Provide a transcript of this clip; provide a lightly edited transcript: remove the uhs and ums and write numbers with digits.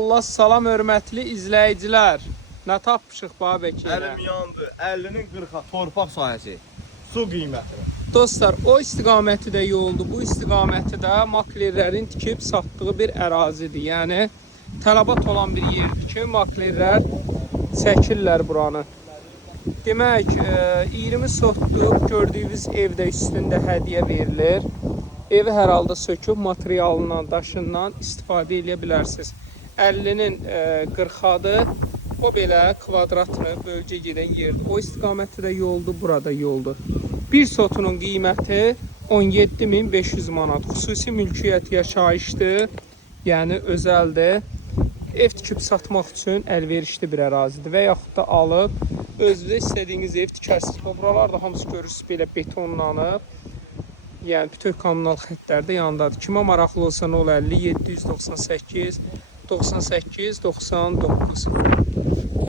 Allah salam hörmətli izləyicilər. Nə tapmışıq Babək elə? Əlim yandı. 50-nin 40-a torpaq sahəsi. Su qiyməti. Dostlar, o istiqaməti də yoldur. Bu istiqaməti də maklerlərin tikib satdığı bir ərazidir. Yəni tələbat olan bir yerdir ki, maklerlər çəkirlər buranı. Demək, 20 sotluq gördüyünüz evdə üstündə hədiyyə verilir. Evi hər halda söküb materialından, daşından istifadə edə bilərsiniz. 50-nin 40-adır. O belə kvadratlı bölgə gedən yerdir. O istiqaməti də yoldur, burada yoldur. Bir sotunun qiyməti 17.500 manat. Xüsusi mülkiyyət yaşayışdır, yəni özəldir. Ev tikib satmaq üçün əlverişli bir ərazidir və yaxud da alıb özünüzə istədiyiniz ev tikərsiniz. Buralarda hamısı görürsünüz belə betonlanıb. Yəni bütün kommunal xəttlər də yanındadır. Kimə maraqlı olsa 050 798 98 99.